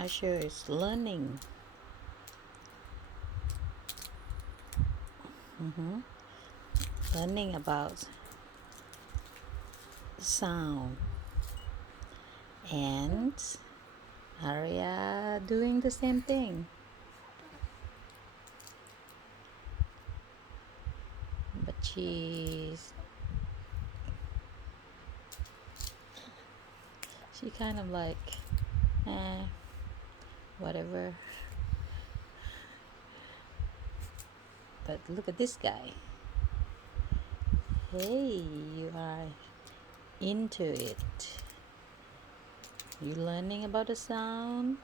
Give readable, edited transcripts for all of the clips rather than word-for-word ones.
Asher is learning. Mhm. Learning about sound. And Arya doing the same thing. But she kind of like whatever. But look at this guy. Hey, you are into it. You learning about the sound?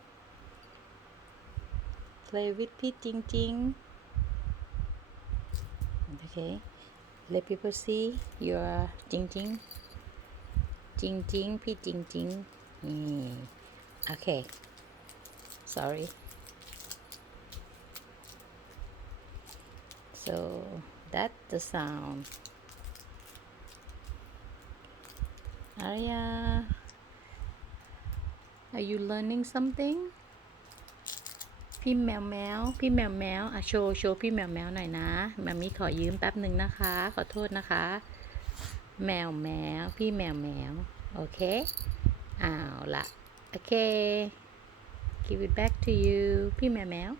Play with Pete Ting Ting. Okay. Let people see your Ting Ting. Ting Ting, Pete Ting Ting. Okay. Sorry. So that's the sound. Arya, are you learning something? พี่แมวแมวพี่แมวแมวโชว์พี่แมวแมวหน่อยนะมามีขอยืมแป๊บหนึ่งนะคะขอโทษนะคะแมวแมวพี่แมวแมวโอเคเอาละโอเค give it back to you พี่แมวแมว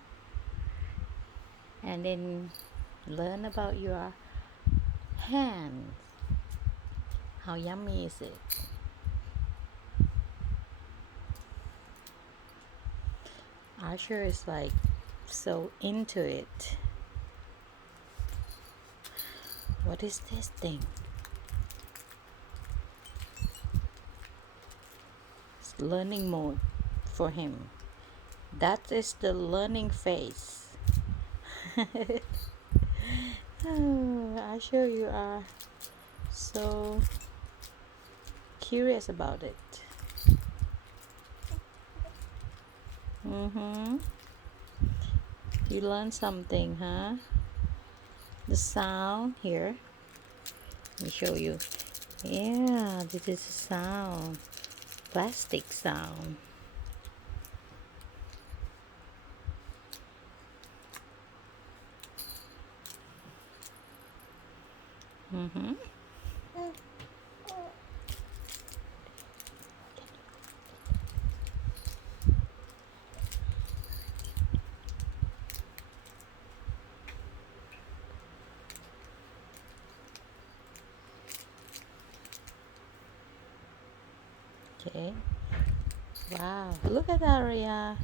and then learn about your hands how yummy is it Asher is like so into it what is this thing it's learning mode for him that is the learning phase Asher you are so curious about it you learn something huh the sound here let me show you yeah this is a sound plastic sound okay wow look at Arya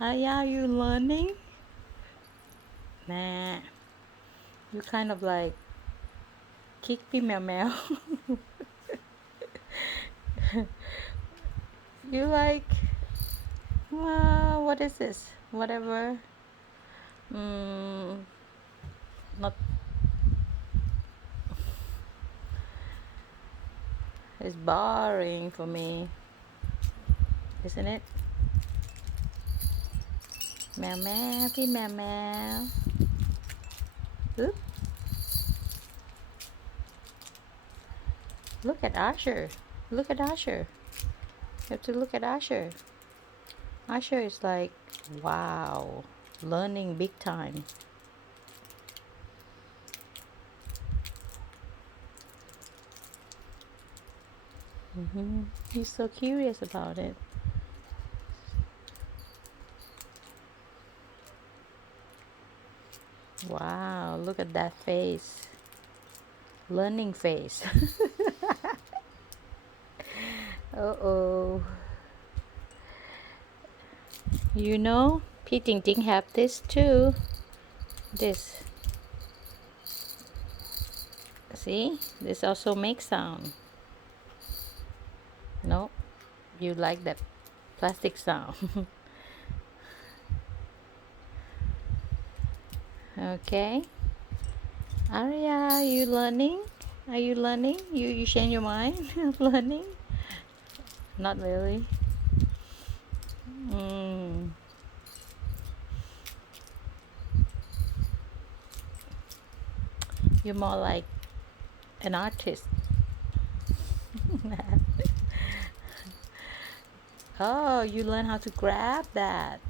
are you learning nah you kind of like kick me meow meow you like what is this whatever not it's boring for me isn't it meow meowพี่แมวแมว Oop. Look at Asher look at Asher you have to look at Asher Asher is like wow learning big time he's so curious about it wow look at that face learning face uh-oh you know Pete Ting Ting have this too this see this also makes sound no you like that plastic sound okay Arya you learning are you learning you change your mind of learning not really you're more like an artist Oh, you learn how to grab that.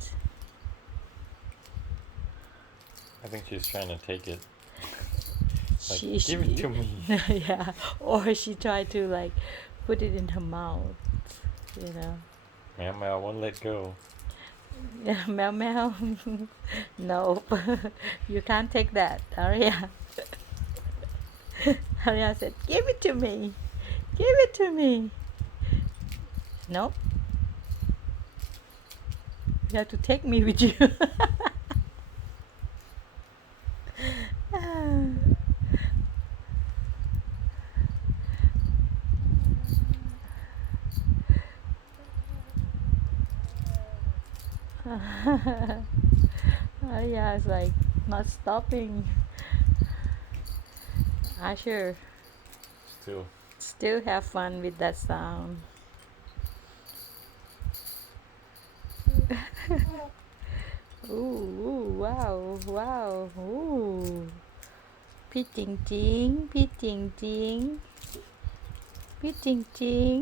I think she's trying to take it. Like, She give it to me. yeah, or she tried to like put it in her mouth, you know. Meow meow won't let go. Yeah, meow meow. Nope. You can't take that, Arya. Arya said, "Give it to me. Give it to me." Nope. You have to take me with you. Arya is like not stopping. Asher still have fun with that sound. Ooh, wow, wow, ooh. พี่จริงจริงพี่จริงจริงพี่จริงจริง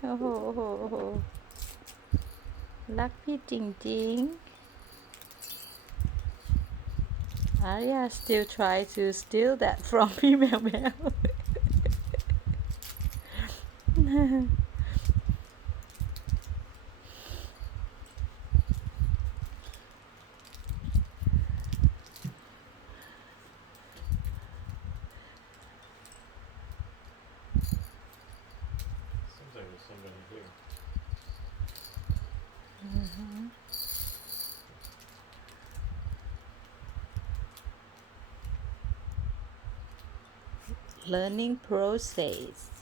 โอ้โหโอ้โหโอ้โหรักพี่จริงจริง Arya still try to steal that from พี่แมวแมว Seems like there's somebody here. Learning process